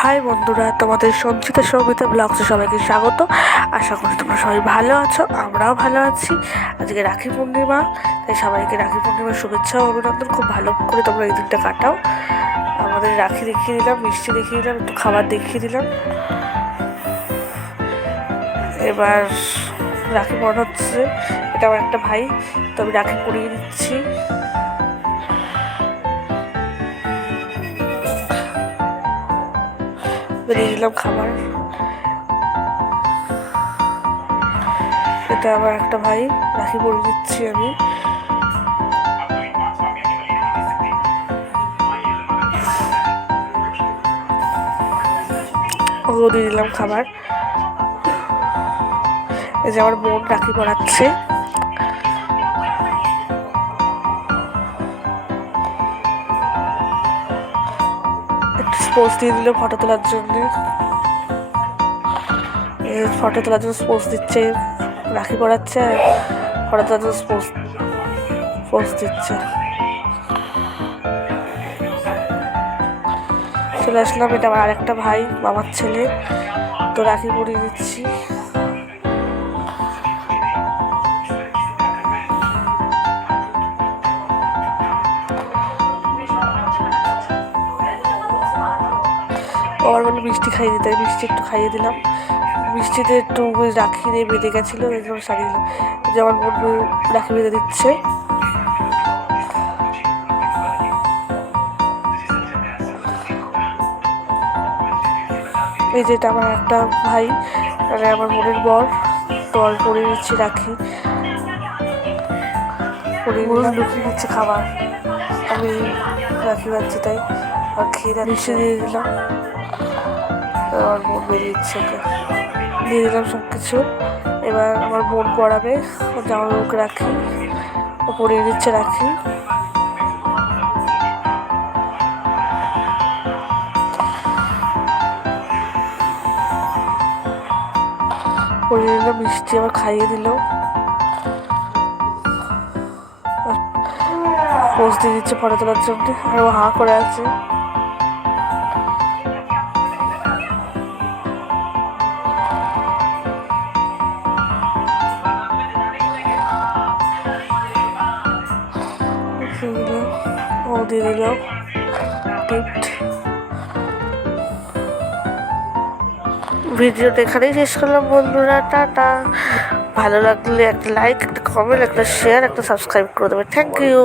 High বন্ধুরা, তোমাদের সঞ্চিতা সৌমিতা ব্লগসে সবাইকে স্বাগত। আশা করি তোমরা সবাই ভালো আছো, আমরাও ভালো আছি। আজকে রাখি পূর্ণিমা, তাই সবাইকে রাখি পূর্ণিমার শুভেচ্ছা ও অভিনন্দন। খুব ভালো করে তোমরা এই দিনটা কাটাও। আমাদের রাখি দেখিয়ে দিলাম, মিষ্টি দেখিয়ে দিলাম, একটু খাবার দেখিয়ে দিলাম। এবার রাখি পড়ানো হচ্ছে এটা আমার একটা ভাই, তো আমি রাখি পরিয়ে দিচ্ছি। দিয়ে দিলাম খাবার। এটা আমার একটা ভাই রাখি পরে দিচ্ছি আমি। ও দিয়ে দিলাম খাবার। এই যে আমার বোন রাখি পড়াচ্ছে। স্পোজ দিয়ে দিল ফটো তোলার জন্য। ফটো তোলার জন্য স্পোর্টস দিচ্ছে, রাখি পড়াচ্ছে আর ফটো তোলার জন্য স্পোর্টস স্পোর্টস দিচ্ছে। চলে আসলাম, এটা আমার আরেকটা ভাই, বাবার ছেলে, তো রাখি পরিয়ে দিচ্ছি। ও আমার বলে মিষ্টি খাইয়ে দিতে মিষ্টি একটু খাইয়ে দিলাম। মিষ্টিতে একটু রাখি দিয়ে বেঁধে গেছিল এগুলো সারিয়ে দিলাম। যে আমার বোন রাখি বেঁধে দিচ্ছে। এই যেটা আমার একটা ভাই মানে আমার বোনের বর। তল পরে দিচ্ছি রাখি। পরে লুকিয়ে দিচ্ছে খাবার। আমি রাখি পাচ্ছি তাই। আর খেয়ে দিয়ে দিলাম। আমার বোন বেরিয়ে দিচ্ছে ওকে। দিয়ে দিলাম সব কিছু এবার আমার বোন পড়াবে। জামা ওকে রাখি। ও পরিয়ে দিচ্ছে, রাখি। পরিয়ে দিল, মিষ্টি আবার খাইয়ে দিল। পোজ দিয়ে দিচ্ছে ফটো তোলার জন্য। আর ও হাঁ করে আছে। ও দিয়ে দিল ভিডিওটা এখানেই শেষ করলাম, বন্ধুরা, টাটা। ভালো লাগলে একটা লাইক একটা কমেন্ট একটা শেয়ার একটা সাবস্ক্রাইব করে দেবে। Thank you